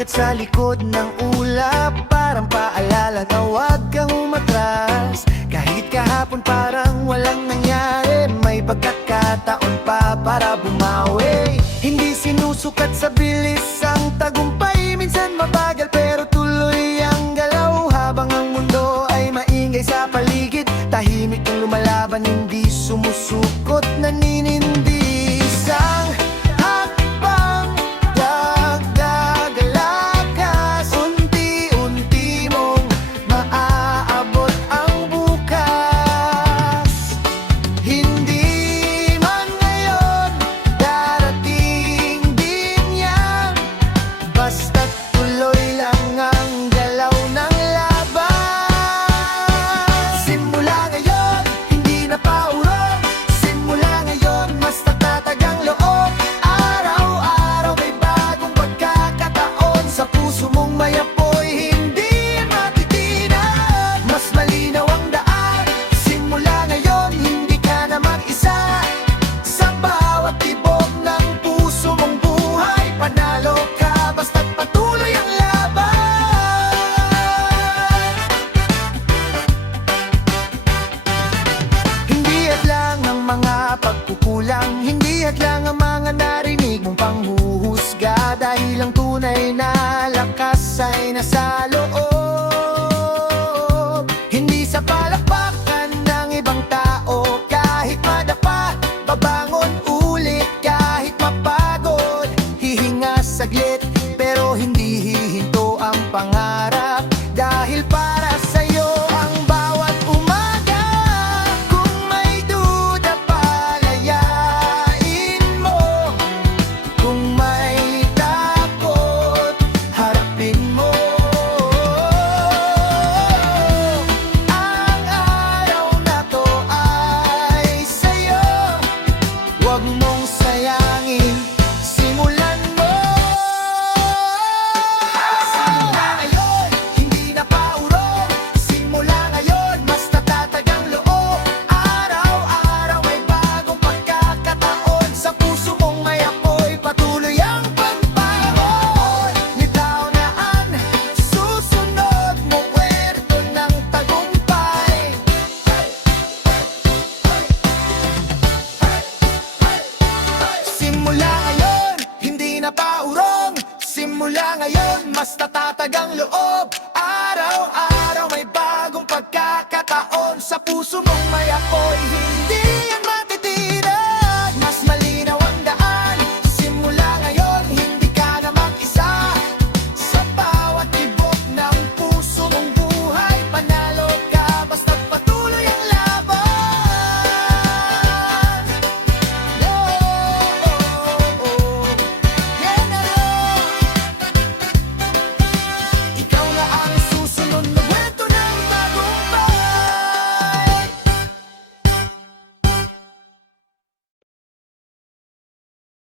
sumikat sa likod ng ulap, parang paalala na huwag kang umatras. Kahit kahapon parang walang nangyari, may pagkakataon pa para bumawi. Hindi sinusukat sa bilis ang tagumpay, minsan mabagal pero tuloy ang galaw. Habang ang mundo ay maingay sa paligid, tahimik ang lumalaban, hindi sumusukot, naninindi. Isang hakbang, dagdag lakas, unti-unti mong maaabot ang bukas. Hindi man ngayon, darating din yan, basta't tuloy lang ang galaw ng laban. Simula ngayon, hindi na paurong. Simula ngayon, mas natatag ang loob. Araw-araw may bagong pagkakataon, sa puso mong may apoy, hindi matitinan. Mas malinaw ang daan. Simula ngayon, hindi ka na mag-isa. Sa bawat tibok ng puso mong buhay, panalo ka basta't patuloy ang laban. Hindi hadlang ang mga pagkukulang, hindi hadlang ang mga narinig mong panghuhusga, dahil ang tunay na lakas ay nasa loob. Hindi sa palakpakan ng ibang tao, kahit madapa, babangon ulit. Kahit mapagod, hihinga saglit, pero hindi hihinto ang pangarap, dahil para sa'yo ang bawat umaga. Kung may duda, palayain mo. Kung may takot, harapin mo. Ang araw na to ay sa'yo, huwag mong sayangin, simulan mo. Simula ngayon, hindi na paurong. Simula ngayon, mas natatag ang loob. Araw-araw may bagong pagkakataon, sa puso mong may apoy, patuloy ang pagbangon. Nitaw-naan, susunod mo, puwerto ng tagumpay. Simula ngayon, hindi na paurong. Simula ngayon, mas natatag ang loob. Araw-araw may bagong pagkakataon, sa puso mong may apoy, hindi yan